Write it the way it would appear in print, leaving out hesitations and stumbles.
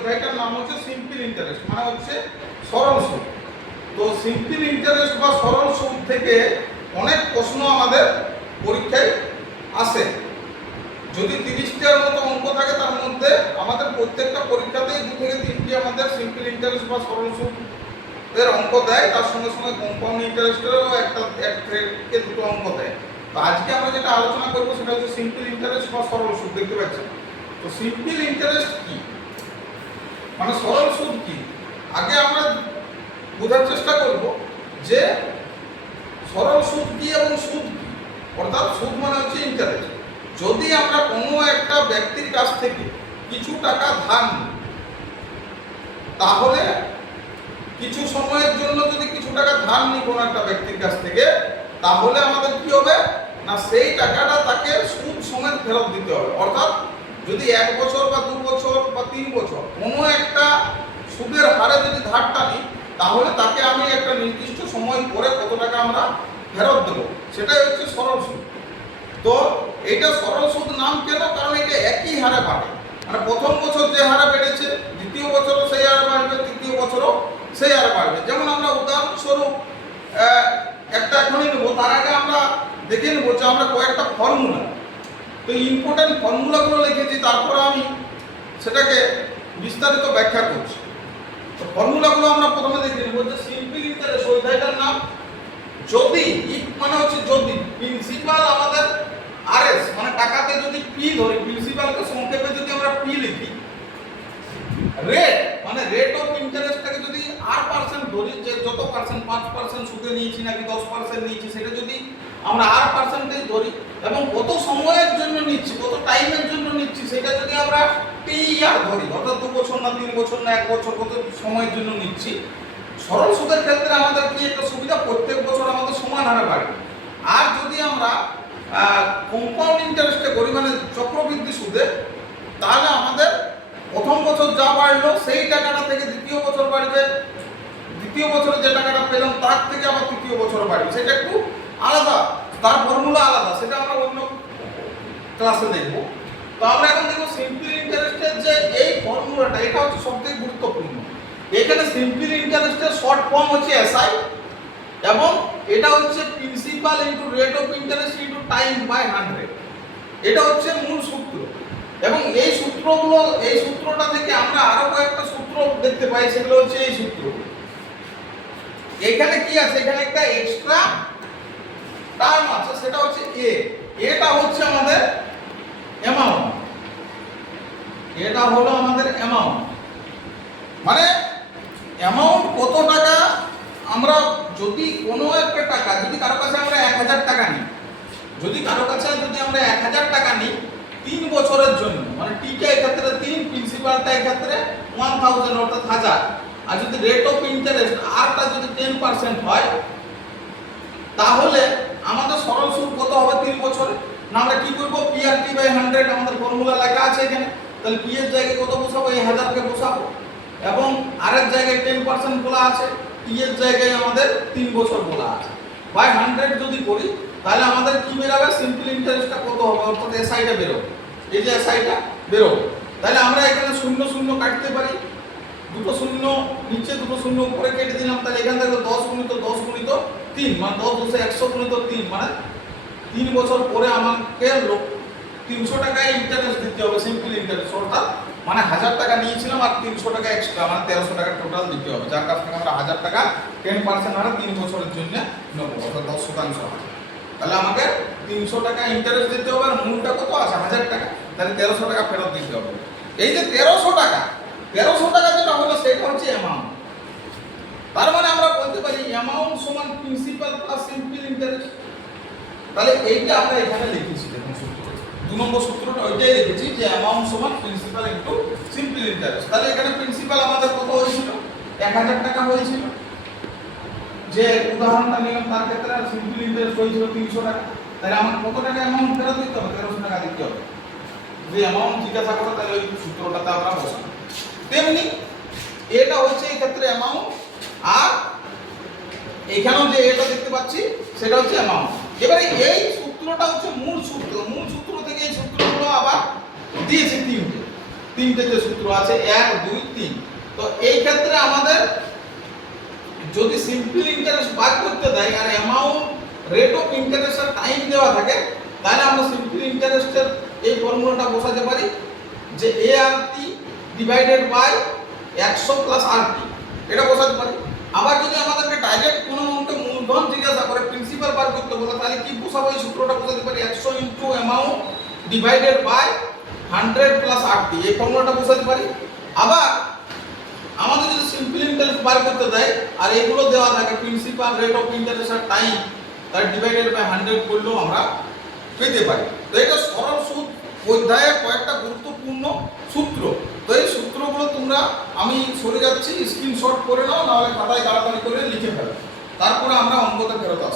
অধ্যায়টার নাম হচ্ছে simple interest, মানে হচ্ছে সরল সুদ। তো সিম্পল ইন্টারেস্ট বা সরল সুদ থেকে অনেক প্রশ্ন আমাদের পরীক্ষায় আসে। যদি 30টার মতো অঙ্ক থাকে তার মধ্যে আমাদের প্রত্যেকটা পরীক্ষাতেই 2 থেকে 3টি আমাদের সিম্পল ইন্টারেস্ট বা সরল সুদ এর অঙ্ক দেয়, তার সঙ্গে সঙ্গে কম্পাউন্ড ইন্টারেস্টেরও এক থেকে 2টো অঙ্ক দেয়। তো আজকে আমরা যেটা আলোচনা করবো সেটা হচ্ছে সিম্পল ইন্টারেস্ট বা সরল সুদ। দেখতে পাচ্ছেন তো সিম্পল ইন্টারেস্ট কি, মানে সরল সুদ কি, আগে আমরা বোঝার চেষ্টা করব যে সরল সুদ কি এবং সুদ কি। অর্থাৎ সুদ মানে হচ্ছে ইন্টারেস্ট। যদি আমরা কোনো একটা ব্যক্তির কাছ থেকে কিছু টাকা ধার নিই, তাহলে কিছু সময়ের জন্য যদি কিছু টাকা ধার নিই কোনো একটা ব্যক্তির কাছ থেকে, তাহলে আমাদের কি হবে না, সেই টাকাটা তাকে সুদ সমেত ফেরত দিতে হবে। অর্থাৎ যদি 1 বছর বা 2 বছর বা 3 বছর কোনো একটা সুদের হারে যদি ধারটা নিই, তাহলে তাকে আমি একটা নির্দিষ্ট সময় পরে কত টাকা আমরা ফেরত দেবো, সেটাই হচ্ছে সরল সুদ। তো এইটা সরল সুদ নাম কেন, কারণ এটা একই হারে বাড়ে। মানে প্রথম বছর যে হারে বেড়েছে, দ্বিতীয় বছরও সেই হারে বাড়বে, তৃতীয় বছরও সেই হারে বাড়বে। যেমন আমরা উদাহরণস্বরূপ একটা এখনই নেব, তার আগে আমরা দেখে নেব যে আমরা কয়েকটা ফর্মুলা, তো ইম্পর্টেন্ট ফর্মুলাগুলো লিখেছি, তারপরে আমি সেটাকে বিস্তারিত ব্যাখ্যা করছি। তো ফর্মুলাগুলো আমরা প্রথমে দেখে নেব যে সিম্পল ইন্টারেস্ট অধ্যায়টার নাম যদি, মানে হচ্ছে যদি প্রিন্সিপাল আমাদের আরএস মানে টাকাতে যদি পি ধরি, প্রিন্সিপালকে সংক্ষেপে যদি আমরা পি লিখি, রেট মানে রেট অফ ইন্টারেস্টটাকে যদি r% ধরি, যে যত পার্সেন্ট 5% সুদে নিয়েছি নাকি 10% নিয়েছি, সেটা যদি আমরা r% ধরি এবং কত সময়ের জন্য নিচ্ছি, কত টাইমের জন্য নিচ্ছি, সেটা যদি আমরা টি ইয়ার ধরি, অর্থাৎ 2 বছর না 3 বছর না 1 বছর, কত সময়ের জন্য নিচ্ছি। সরল সুদের ক্ষেত্রে আমাদের কি একটা সুবিধা, প্রত্যেক বছর আমাদের সমান হারে বাড়বে। আর যদি আমরা কম্পাউন্ড ইন্টারেস্টে করি, মানে চক্রবৃদ্ধি সুদে, তাহলে আমাদের প্রথম বছর যা বাড়লো সেই টাকাটা থেকে দ্বিতীয় বছর বাড়বে, দ্বিতীয় বছরে যে টাকাটা পেলাম তার থেকে আবার তৃতীয় বছর বাড়বে। সেটা একটু আলাদা, তার ফর্মুলা আলাদা, সেটা আমরা অন্য ক্লাসে দেখব। তো আমরা এখন দেখব সিম্পল ইন্টারেস্টের যে এই ফর্মুলাটা, এটা হচ্ছে সবথেকে গুরুত্বপূর্ণ। এখানে সিম্পল ইন্টারেস্টের শর্ট ফর্ম হচ্ছে এসআই, এবং এটা হচ্ছে principal into rate of interest into time by 100। এটা হচ্ছে মূল সূত্র। এবং এই সূত্রগুলো, এই সূত্রটা থেকে আমরা আরো কয়েকটা সূত্র দেখতে পাই, সেগুলো হচ্ছে এই সূত্র। এখানে কি আছে, এখানে একটা এক্সট্রা টার্ম আছে, সেটা হচ্ছে এ। এটা হচ্ছে আমাদের অ্যামাউন্ট, এটা হলো আমাদের অ্যামাউন্ট, মানে অ্যামাউন্ট কত টাকা আমরা, যদি কোনো একটা টাকা, যদি কারো কাছে আমরা 1000 টাকা নিই, যদি কারো কাছে যদি আমরা 1000 টাকা নিই 3 বছরের জন্য, মানে টিটা এক্ষেত্রে 3, প্রিন্সিপালটা এক্ষেত্রে 1000 অর্থাৎ 1000, আর যদি রেট অফ ইন্টারেস্ট আরটা যদি 10% হয়, তাহলে আমাদের সরল সুদ কত হবে 3 বছরে। না আমরা কি করব, পি আর টি বাই 100 আমাদের ফর্মুলা লেখা আছে এখানে, তাহলে পি এর জায়গায় কত বসাবো, এই 1000 কে বসাবো, এবং আর এর জায়গায় 10% বলা আছে, টি এর জায়গায় আমাদের 3 বছর বলা আছে, বাই 100 যদি করি, তাহলে আমাদের কি বেরোবে, সিম্পল ইন্টারেস্টটা কত হবে, অর্থাৎ এসআইটা বেরোবে, এই যে এসআইটা বেরোবে। তাহলে আমরা এখানে 0 0 কাটতে পারি, 2 শূন্য নিচে 2 শূন্য উপরে কেটে দিলাম, তাহলে এখান থেকে 10 গুণিত 10 গুণিত 3, মানে 10 × 100 গুণিত 3, মানে 3 বছর পরে আমাকে 300 টাকা ইন্টারেস্ট দিতে হবে, সিম্পল ইন্টারেস্ট। অর্থাৎ মানে 1000 টাকা নিয়েছিলাম আর 300 টাকা এক্সট্রা, মানে 1300 টাকা টোটাল দিতে হবে, যার কাছ থেকে আমরা 1000 টাকা 10% হারে 3 বছরের জন্য নেব, অর্থাৎ 10% হারে। তাহলে আমাকে 300 টাকা ইন্টারেস্ট দিতে হবে, আর মূলটা কত আছে 1000 টাকা, তাহলে 1300 টাকা ফেরত দিতে হবে। এই যে 1300 টাকা যেটা হলো সেটা হচ্ছে অ্যামাউন্ট। তার মানে আমরা বলতে পারি অ্যামাউন্ট সমান প্রিন্সিপাল প্লাস সিম্পল ইন্টারেস্ট। তাহলে এইটা আমরা এখানে লিখেছি, দেখুন সূত্র 2 নম্বর সূত্রটা ওইটাই লিখেছি, যে অ্যামাউন্ট সমান প্রিন্সিপাল ইনটু সিম্পল ইন্টারেস্ট। তাহলে এখানে প্রিন্সিপাল আমাদের কত হয়েছিল, 1000 টাকা হয়েছিল, যে উদাহরণটা নিলাম তার ক্ষেত্রে, আর সিম্পল ইন্টারেস্ট হয়েছিল 300 টাকা। তাহলে আমার কত টাকা অ্যামাউন্ট ফেরত দিতে হবে, 1300 টাকা দিতে হবে। যদি অ্যামাউন্ট জিজ্ঞাসা করে তাহলে ওই সূত্রটাতে আমরা বসাবো। তেমনি এটা হচ্ছে এই ক্ষেত্রে অ্যামাউন্ট, আর এখানেও যে এটা দেখতে পাচ্ছি সেটা হচ্ছে অ্যামাউন্ট। এবারে এই সূত্রটা হচ্ছে মূল সূত্র, মূল সূত্র থেকে এই সূত্রগুলো আবার দিয়েছে তিনটে যে সূত্র আছে 1 2 3। তো এই ক্ষেত্রে আমাদের যদি সিম্পল ইন্টারেস্ট বার করতে দেয় আর অ্যামাউন্ট রেট অফ ইন্টারেস্ট আর টাইম দেওয়া থাকে, তাহলে আমরা সিম্পল ইন্টারেস্টের এই ফর্মুলাটা বসাতে পারি যে ART divided by 100 plus RT, এটা বসাতে পারি। আবার যদি আমাদেরকে ডাইরেক্ট কোনো অঙ্কে মূলধন জিজ্ঞাসা করে প্রিন্সিপাল বার করতে বলে, তাহলে কি বসাবো? এই সূত্রটা বসাতে পারি 100 into amount divided by 100 plus RT, এই ফর্মুলাটা বসাতে পারি। আবার আমাদের যদি সিম্পল ইন্টারেস্ট বার করতে দেয় আর এগুলো দেওয়া থাকে প্রিন্সিপাল, রেট অফ ইন্টারেস্ট আর টাইম, তার ডিভাইডেড বাই 100 করলেও আমরা পেতে পারি। তো এটা সরল সুদ অধ্যায়ের কয়েকটা গুরুত্বপূর্ণ সূত্র। তো এই সূত্রগুলো তোমরা, আমি সরে যাচ্ছি, স্ক্রিনশট করে নাও, নাহলে খাতায় তাড়াতাড়ি করে লিখে ফেলো, তারপরে আমরা অঙ্কতে ফেরত আসবো।